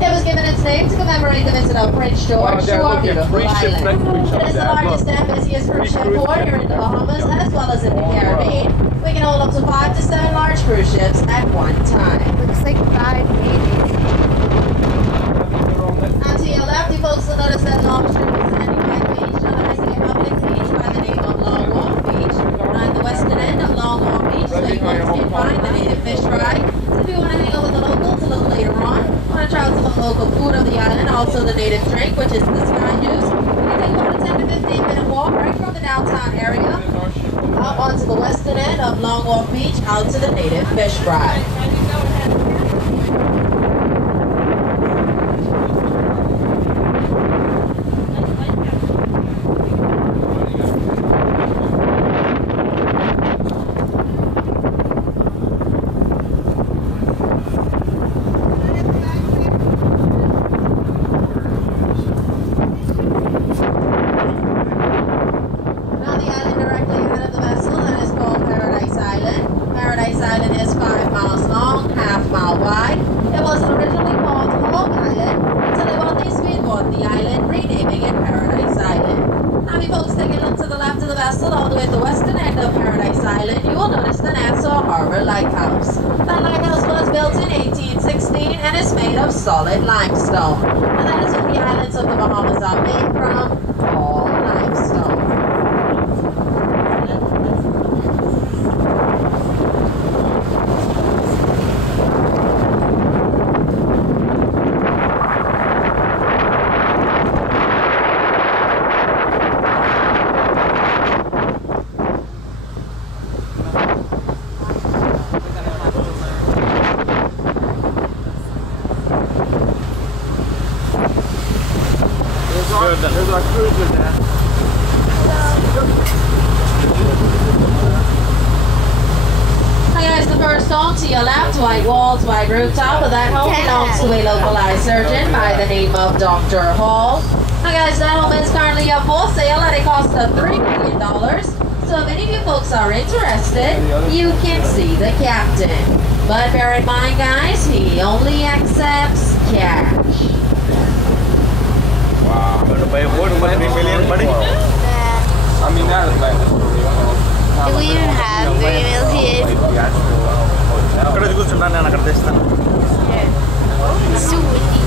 It was given its name to commemorate the visit of Prince George to our beautiful island. It is the largest and busiest cruise ship port here in the Bahamas as well as in the Caribbean. We can hold up to 5 to 7 large cruise ships at one time. Looks like 5 maybe. Now to your left, you folks will notice that long strip of sandy white beach. Now that is a public beach by the name of Long Wharf Beach. Now at the western end of Long Wharf Beach, so you folks can find the native fish fry. So if you want to hang out with the locals a little later on, want to try out some of the local food of the island, also the native drink, which is the sky juice. You can take about a 10 to 15 minute walk right from the downtown area out onto the western end of Long Wharf Beach, out to the native fish fry. Solid limestone. And that is what the islands of the Bahamas are made from, all limestone. There's a cruiser there. Hi guys, the first home to your left, white walls, white rooftop. But that home belongs to a local eye surgeon by the name of Dr. Hall. Hi guys, that home is currently up for sale at a cost of $3 million. So if any of you folks are interested, you can see the captain. But bear in mind guys, he only accepts cash. Wow. Going to pay $3 million, buddy? I mean, that is like... Do we even have $3 million? Yeah. It's so windy.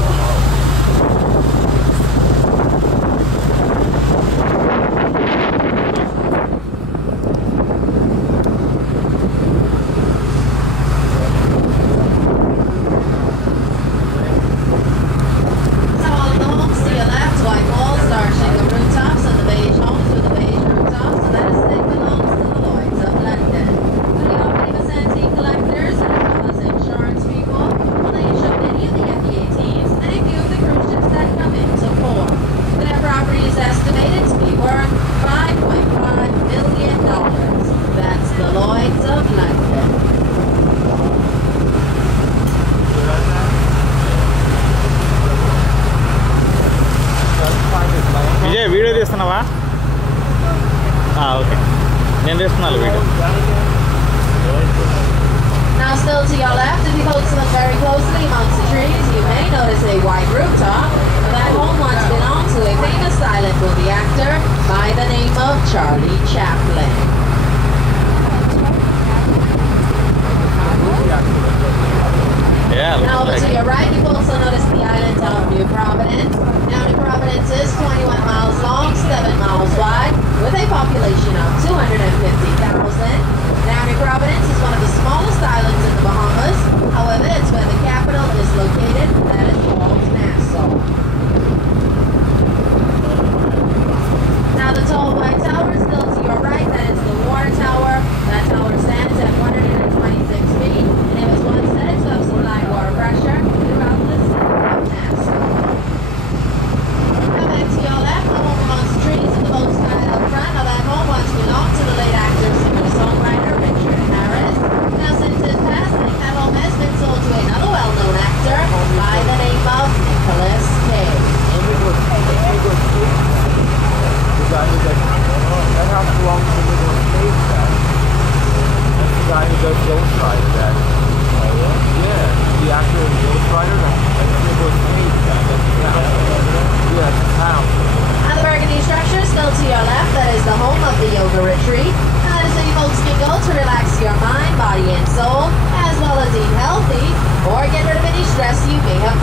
Now still to your left, if you folks look very closely amongst the trees, you may notice a white rooftop. That home once belonged to a famous silent movie actor by the name of Charlie Chaplin. Yeah, now over to your right, you've also noticed the island of New Providence. Now New Providence is 21 miles long, 7 miles wide, with a population of 250,000. Now New Providence is one of the smallest islands in the Bahamas. However, it's where the capital is located,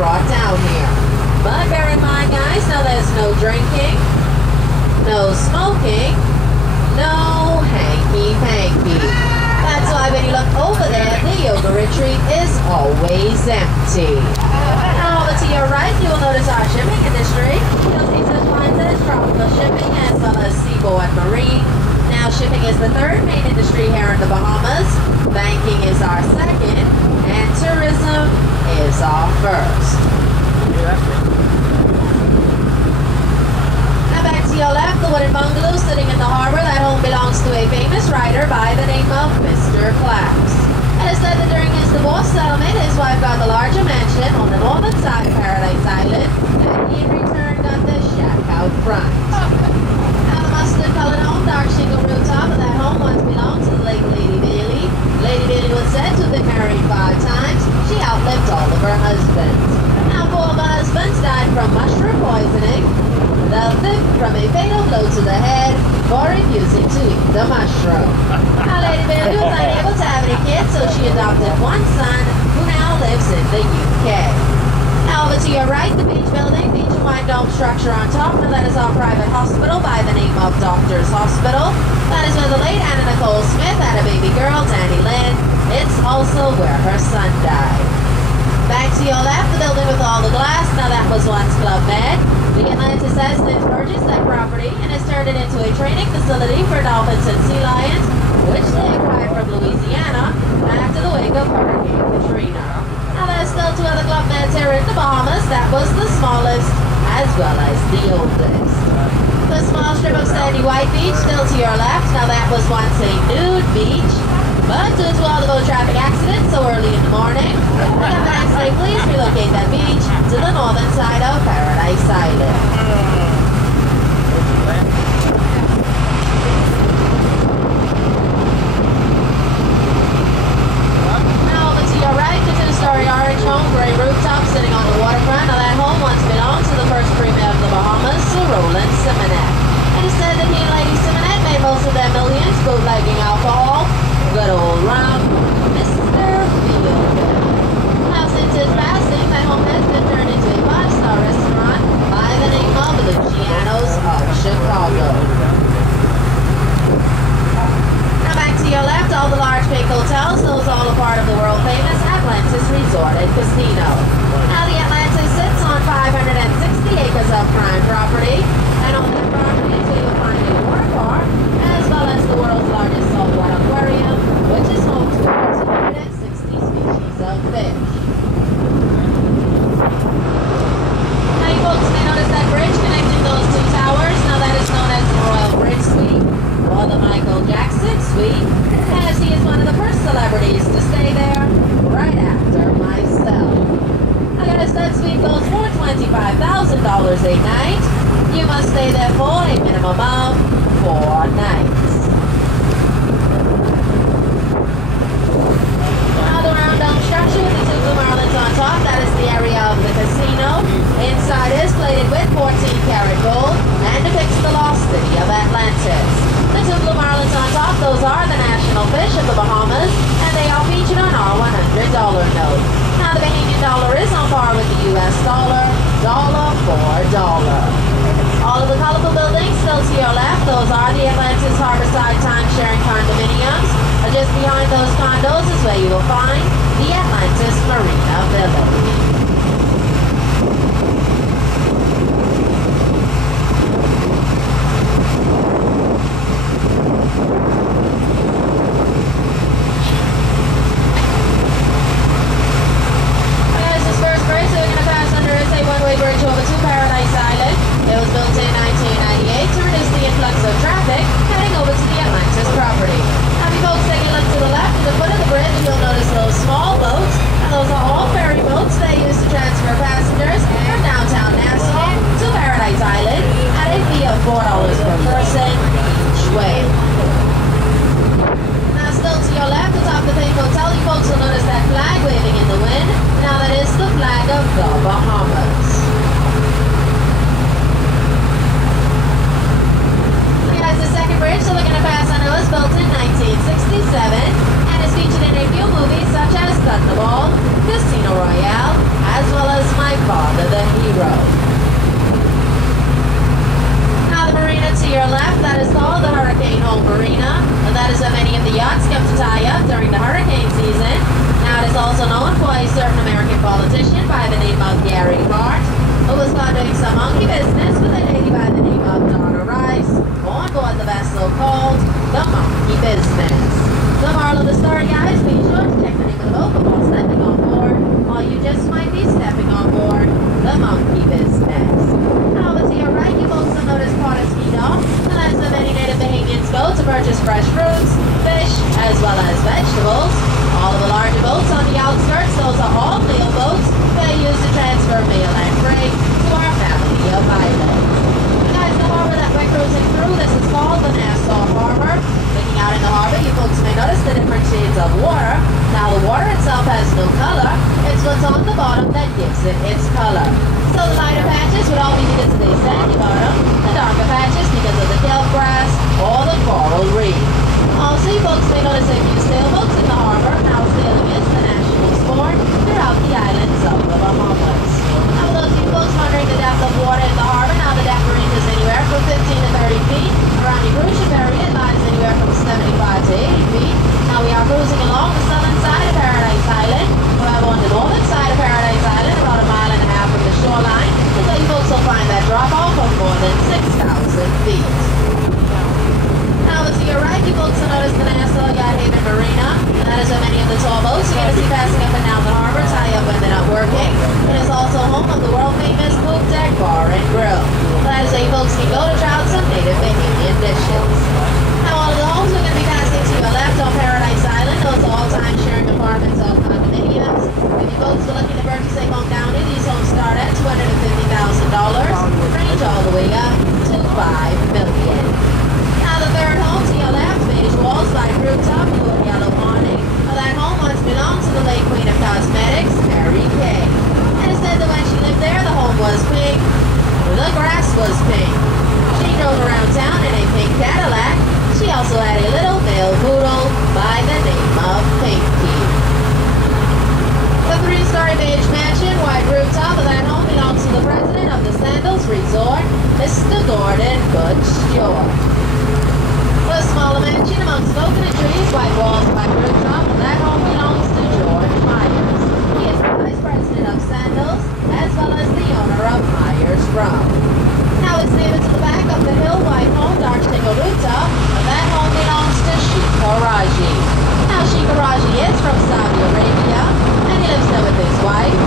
brought down here. But bear in mind, guys, now there's no drinking, no smoking, no hanky-panky. That's why when you look over there, the yoga retreat is always empty. Now over to your right, you will notice our shipping industry. You'll see such lines as tropical shipping as well as seaboard marine. Now shipping is the third main industry here in the Bahamas. Banking is our second, and tourism is our first. Now back to your left, the wooden bungalow sitting in the harbor. That home belongs to a famous writer by the name of Mr. Claps. It is said that during his divorce settlement, his wife got the larger mansion on the northern side of Paradise Island, and he in return got the shack out front. Now the mustard-colored home, dark shingle rooftop of that home once belonged to the late Lady Bailey. Lady Bailey was said to have been married 5 times. She outlived all of her husbands. Now 4 of her husbands died from mushroom poisoning, the 5th from a fatal blow to the head for refusing to eat the mushroom. Now Lady Bailey was unable to have any kids, so she adopted 1 son who now lives in the UK. Now over to your right, the beach building, beach and wide dome structure on top. Now that is our private hospital by the name of Doctors Hospital. That is where the late Anna Nicole Smith had a baby girl, Danny Lynn. It's also where her son died. Back to your left, the building with all the glass. Now that was once Club Med. The Atlantis has since purchased that property and has turned it into a training facility for dolphins and sea lions, which they acquired from Louisiana after the wake of Hurricane Katrina. Now there's still 2 other Club Meds here in the Bahamas. That was the smallest as well as the oldest. The small strip of sandy white beach still to your left. Now that was once a nude beach, but due to all the boat traffic accidents so early in the morning, we have the next day please relocate that beach to the northern side of Paradise Island. Now over to your right, the 2-story orange home, gray rooftop sitting on the waterfront. Now that home once belonged to the first premier of the Bahamas, Sir Roland Simonet. It is said that he and Lady Simonet made most of their millions bootlegging alcohol. Good old round Mr. Fielding. Now since his passing, that home has been turned into a 5-star restaurant by the name of Luciano's of Chicago. Now back to your left, all the large big hotels, those all a part of the world famous Atlantis Resort and Casino. Now the Atlantis sits on 560 acres of prime property, and on that property you will find a water park, as well as the world's largest saltwater aquarium, which is home to over 260 species of fish. Now you folks may notice that bridge connecting those 2 towers. Now that is known as the Royal Bridge Suite, or the Michael Jackson Suite, as he is one of the first celebrities to stay there right after myself. Now guys, that suite goes for $25,000 a night. You must stay there for a minimum of 4 nights. Now the round dome structure with the 2 blue marlins on top, that is the area of the casino. Inside is plated with 14-karat gold and depicts the lost city of Atlantis. The 2 blue marlins on top, those are the national fish of the Bahamas, and they are featured on our $100 note. Now the Bahamian dollar is on par with the US dollar, dollar for dollar. All of the colorful buildings still to your left, those are the Atlantis Harborside time-sharing condominiums. Just behind those condos is where you will find the Atlantis Marina Village. Bridge over to Paradise Island. It was built in 1998 to reduce the influx of traffic heading over to the Atlantis property. Now, if you folks take a look to the left, at the foot of the bridge, you'll notice those small boats, and those are all ferry boats. They by the name of Gary Hart, who was conducting some monkey business with a lady by the name of Donna Rice on board the vessel called the Monkey Business. The moral of the story, guys, be sure to check the name of the boat before stepping on board, or you just might be stepping on board the Monkey Business. Now, over to your right, you folks will notice part of ski dock, and as the many native Bahamians go to purchase fresh fruits, fish, as well as vegetables. All of the larger boats on the outskirts, those are all meal boats they use to transfer meal and freight to our family of islands. You guys, the harbor that we're cruising through, this is called the Nassau Harbor. Looking out in the harbor, you folks may notice the different shades of water. Now, the water itself has no color. It's what's on the bottom that gives it its color. So the lighter patches would all be because of the sandy bottom, the darker patches because of the kelp grass or the coral reef. Also, you folks may notice a few sailboats in the harbor. Now, sailing is the national sport throughout the islands of the Bahamas. Now, for those of you folks wondering the depth of water in the harbor, now the depth ranges anywhere from 15 to 30 feet. Around your cruise ship area, it lies anywhere from 75 to 80 feet. Now, we are cruising along the southern side of Paradise Island. However, on the northern side of Paradise Island, about a mile and a half from the shoreline, is where you folks will find that drop-off of more than 6,000 feet. Now, to your right, you folks will notice the Nassau Yacht Haven Marina. And that is where many of the tall boats you're going to see passing up and down the harbor tie up when they're not working. It is also home of the world-famous Poop Deck Bar and Grill. That is where you folks can go to try out some native Bahamian dishes. Now, all of the homes we're going to be passing to your left on Paradise Island, those are all time-sharing apartments or condominiums. If you folks are looking to purchase a home down here, these homes start at $250,000, range all the way up to $5 million. Now, the third home to your left, beige walls, light rooftop, blue and yellow awning. Now, that home once belonged to the late Queen of Cosmetics, Mary Kay. And it said that when she lived there, the home was pink, the grass was pink. She drove around town in a pink Cadillac. She also had a little male poodle by the name of Pinky. The three-story beige mansion, white rooftop of that home belongs to the president of the Sandals Resort, Mr. Gordon Butch Stewart. The smaller mansion amongst coconut trees, white walls, white rooftop, and that home belongs to George Myers. He is the vice president of Sandals, as well as the owner of Myers Rum. Now it's neighbor to the back of the hill, white home, dark shingle rooftop, and that home belongs to Sheikh Karaji. Now Sheikh Karaji is from Saudi Arabia, and he lives there with his wife,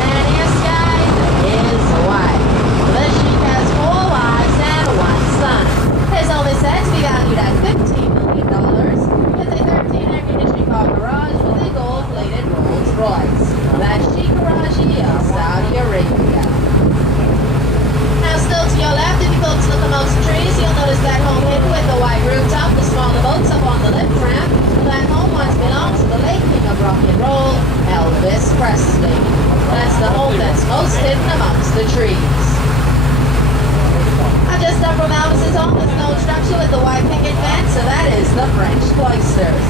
and his guys, his wife. The Sheikh has 4 wives and 1 son. His home is said to be valued at $15 million. It's a 13-air conditioning car garage with a gold-plated Rolls Royce. That's Sheikh Karaji of Saudi Arabia. Now, still to your left, if you folks look amongst the trees, you'll notice that home hidden with the white rooftop, the smaller boats up on the lift ramp. That home once belonged to the late king of rock and roll, Elvis Presley. That's the home that's most hidden amongst the trees. I just up from Elvis's home, the stone structure with the white picket fence, so that is the French Cloisters.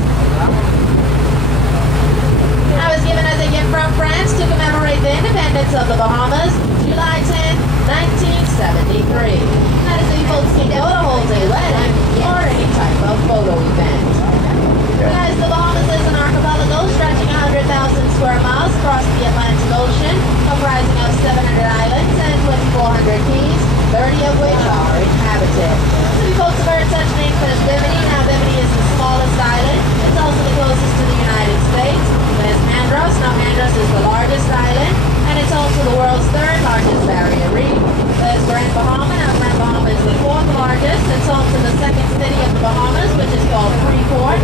I was given as a gift from France to commemorate the independence of the Bahamas, July 10, 1973. That is where you folks can go to hold a wedding or any type of photo event. Guys, the Bahamas is an archipelago stretching 100,000 square miles across the Atlantic Ocean, comprising of 700 islands and 2,400 keys, 30 of which are inhabited. So you folks have heard such names as Bimini. Now, Bimini is the smallest island. It's also the closest to the United States. There's Andros. Now, Andros is the largest island, and it's home to the world's 3rd largest barrier reef. There's Grand Bahama. Now, Grand Bahama is the 4th largest. It's home to the 2nd city of the Bahamas, which is called Freeport.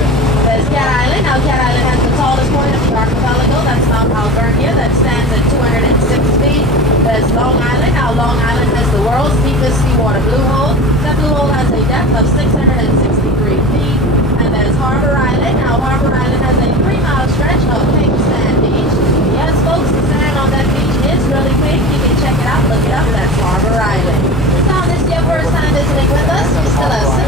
There's Cat Island. Now, Cat Island has the tallest point of the archipelago. That's Mount Albernia. That stands at 206 feet. There's Long Island. Now, Long Island has the world's deepest seawater blue hole. That blue hole has a depth of 663 feet. And there's Harbor Island. Now, Harbor Island has a 3-mile stretch of pink sand beach. Yes, folks, the sand on that beach is really pink. You can check it out. Look it up. That's Harbor Island. So, if this is your first time visiting with us, we still have